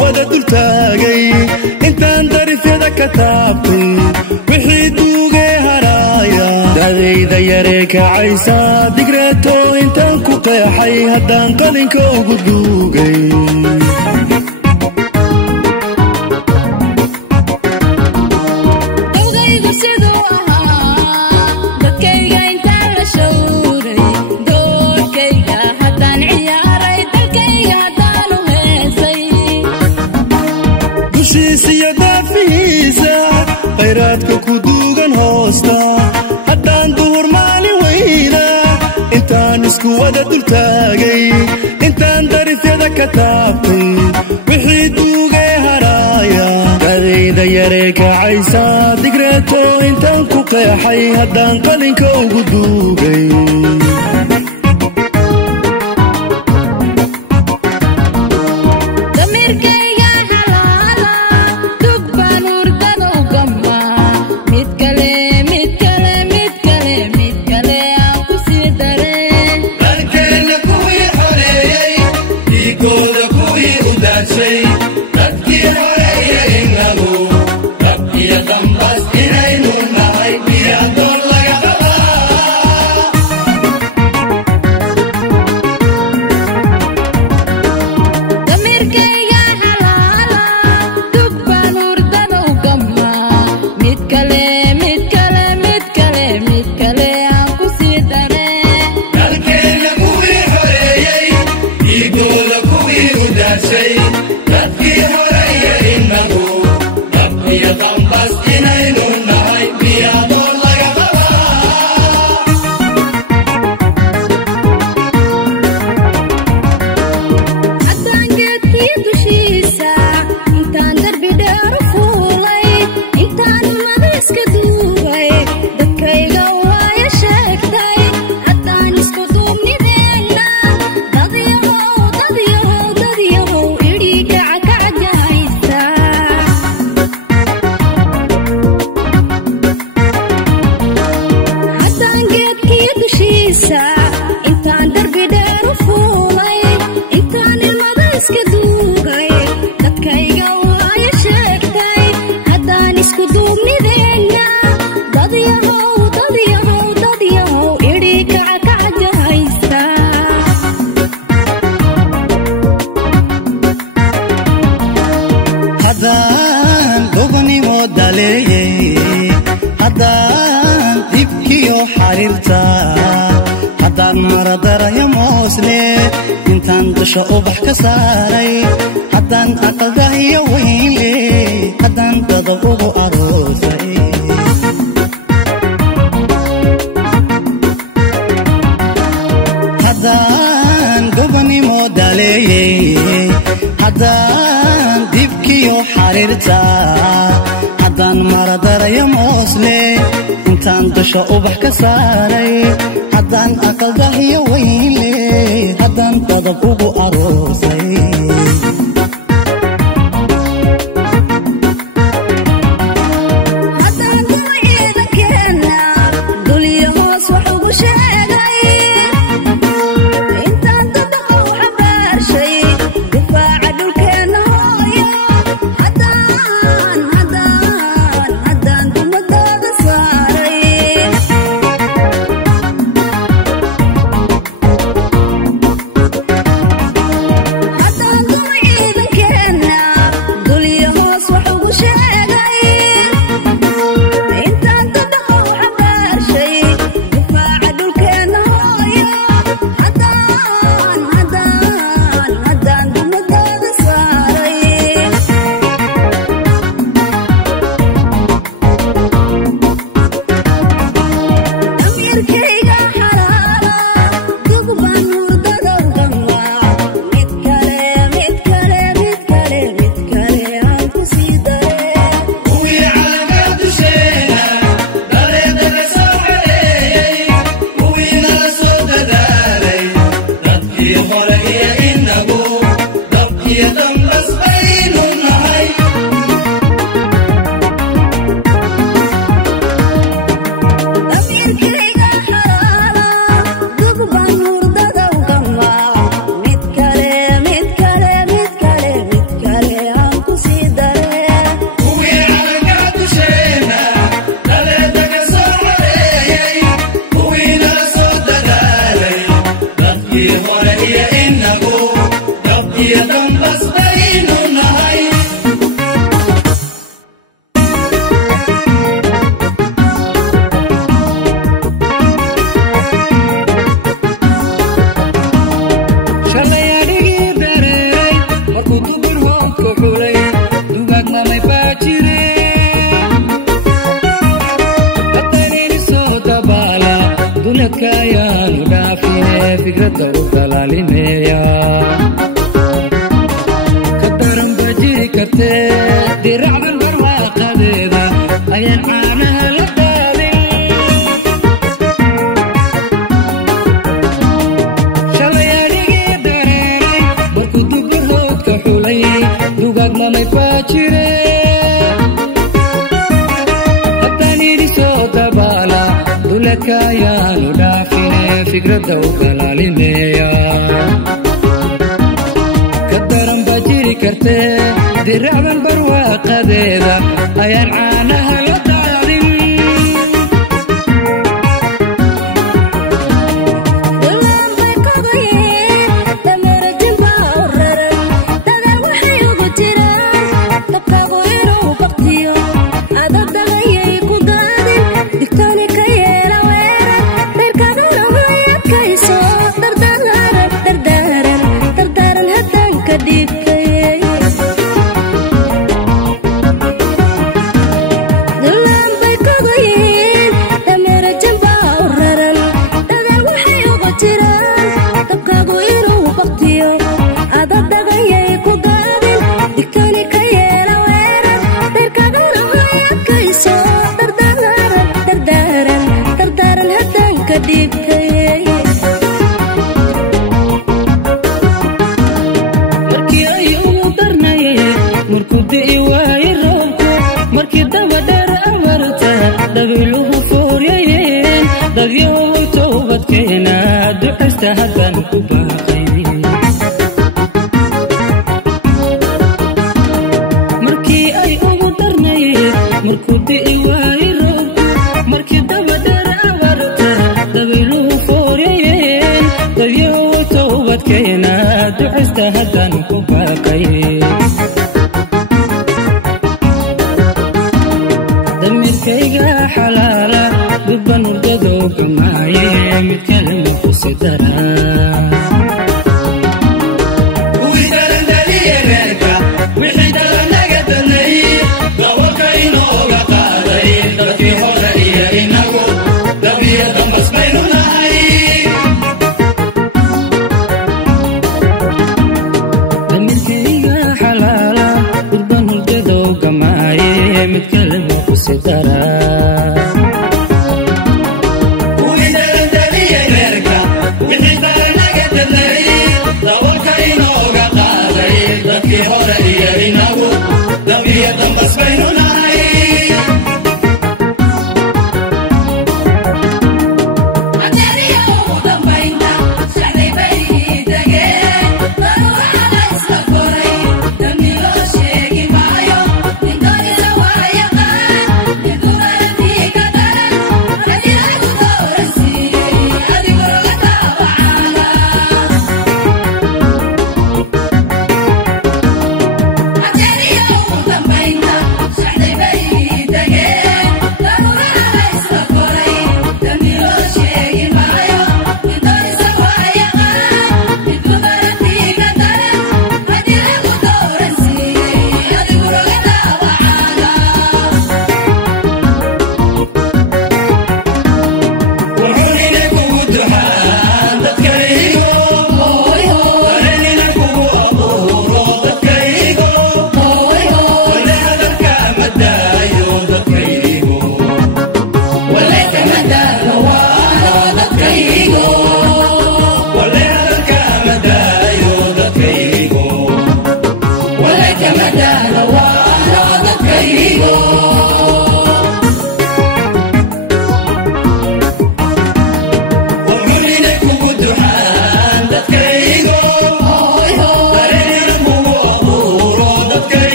wada dul taagay intaan darifyada ka taabtay wixii duugay haraaya dadayda yaree kacaysa digreeto intaan ku qeexay haddaan qalinka ugu duugay khayraadka ku duugan hoosta haddaan duhur maalin weyda intaan isku wada dul taagay intaan darifyada ka taabtay wixii duugay haraaya dadayda yaree kacaysa digreeto intaan ku qeexay haddaan qalinka ugu duugay ubax ka saaray haddaan aqalda iyo weynle haddaan dadab ugu aroosay haddaan gobanimo daleeyey haddaan dibkiyo xariirta haddaan maradarayo moosle intaan dusha ubax ka saaray haddaan aqalda iyo weynle haddaan dadab ugu aroosay دولك يا ندافع فكرة وضلالينيا كدرن بجي كرتي دي رعب البرواقة ديدا أيان عانها لدالي شليالي داريني بركو دبرهود كحولي دوغاق ما ميفاتشيري دولك يا ندافع فكرة وضلالينيا كدرن بجيري كرتي دي رعب البرواقة ديدا أيان عانها لدالي هدان كباقي مركي أي أمدرني مركو دي وايرو مركي دبدر أورتا دبيلو فوريين دبيو توبت كينا دعست هدان كباقي دمير كيغا حلالا ببن ورددو كماي متكلم فسدرا متكلم فسدرا